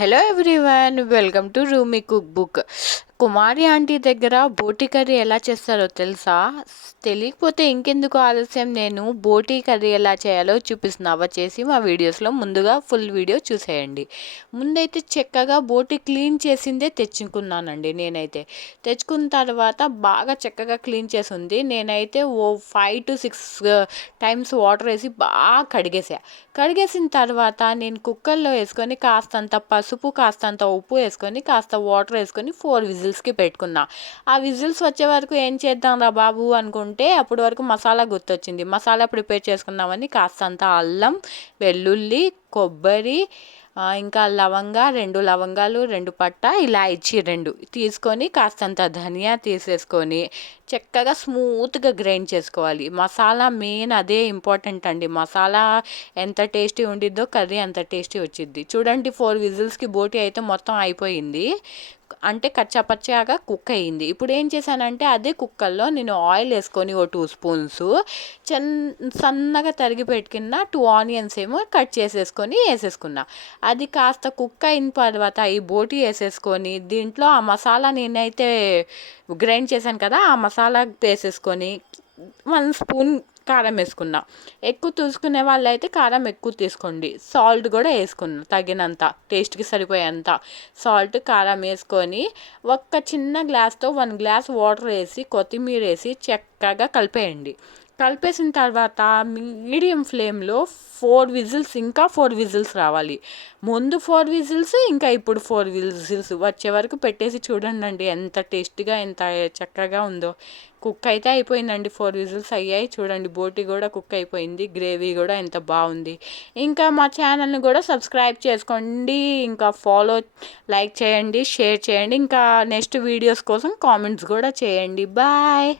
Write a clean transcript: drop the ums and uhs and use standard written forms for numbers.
Hello everyone, welcome to Rumi cook book. Kumari aunty దగ్గర బోటి curry ఎలా చేస్తారో తెలుసా? తెలియకపోతే ఇంకెందుకు ఆలస్యం, నేను బోటి కర్రీ ఎలా చేయాలో చూపిస్తున్నా. చేసి మా వీడియోస్లో ముందుగా ఫుల్ వీడియో చూసేయండి. ముందైతే చక్కగా బోటి క్లీన్ చేసిందే తెచ్చుకున్నానండి. నేనైతే తెచ్చుకున్న తర్వాత బాగా చక్కగా క్లీన్ చేసి ఉంది. నేనైతే 5 to 6 టైమ్స్ వాటర్ వేసి బాగా కడిగేసిన తర్వాత నేను కుక్కర్లో వేసుకొని కాస్తంత పసుపు, కాస్తంత ఉప్పు వేసుకొని, కాస్త వాటర్ వేసుకొని 4 విజిల్స్కి పెట్టుకున్నా. ఆ విజిల్స్ వచ్చే వరకు ఏం చేద్దాం రా బాబు అనుకుంటే అప్పటి వరకు మసాలా గుర్తొచ్చింది. మసాలా ప్రిపేర్ చేసుకుందామని కాస్తంత అల్లం, వెల్లుల్లి, కొబ్బరి, ఇంకా లవంగా, 2 లవంగాలు, 2 పట్ట, ఇలాచి 2 తీసుకొని కాస్తంత ధనియా తీసేసుకొని చక్కగా స్మూత్గా గ్రైండ్ చేసుకోవాలి. మసాలా మెయిన్ అదే ఇంపార్టెంట్ అండి. మసాలా ఎంత టేస్టీ ఉండిద్దో కర్రీ అంత టేస్టీ వచ్చిద్ది. చూడండి, 4 విజిల్స్కి బోటి అయితే మొత్తం అయిపోయింది, అంటే కచ్చాపచ్చాగా కుక్ అయ్యింది. ఇప్పుడు ఏం చేశానంటే అదే కుక్కర్లో నేను ఆయిల్ వేసుకొని 2 స్పూన్స్ సన్నగా తరిగి పెట్టుకున్న 2 ఆనియన్స్ ఏమో కట్ చేసేసుకొని వేసేసుకున్నా. అది కాస్త కుక్ అయిన తర్వాత ఈ బోటి వేసేసుకొని దీంట్లో ఆ మసాలా నేనైతే గ్రైండ్ చేశాను కదా, ఆ మసాలా వేసేసుకొని 1 స్పూన్ కారం వేసుకున్నా. ఎక్కువ తీసుకునే వాళ్ళు అయితే కారం ఎక్కువ తీసుకోండి. సాల్ట్ కూడా వేసుకున్నా, తగినంత టేస్ట్కి సరిపోయేంత సాల్ట్, కారం వేసుకొని ఒక్క చిన్న గ్లాస్తో 1 గ్లాస్ వాటర్ వేసి కొత్తిమీర వేసి చక్కగా కలిపేసిన తర్వాత మీడియం ఫ్లేమ్లో 4 విజిల్స్, ఇంకా 4 విజిల్స్ రావాలి. ముందు 4 విజిల్స్, ఇంకా ఇప్పుడు 4 విజిల్స్ వచ్చే వరకు పెట్టేసి చూడండి ఎంత టేస్టీగా, ఎంత చక్కగా ఉందో. కుక్ అయితే అయిపోయిందండి. 4 విజిల్స్ అయ్యాయి. చూడండి, బోటి కూడా కుక్ అయిపోయింది. గ్రేవీ కూడా ఎంత బాగుంది. ఇంకా మా ఛానల్ని కూడా సబ్స్క్రైబ్ చేసుకోండి, ఇంకా లైక్ చేయండి, షేర్ చేయండి. ఇంకా నెక్స్ట్ వీడియోస్ కోసం కామెంట్స్ కూడా చేయండి. బాయ్.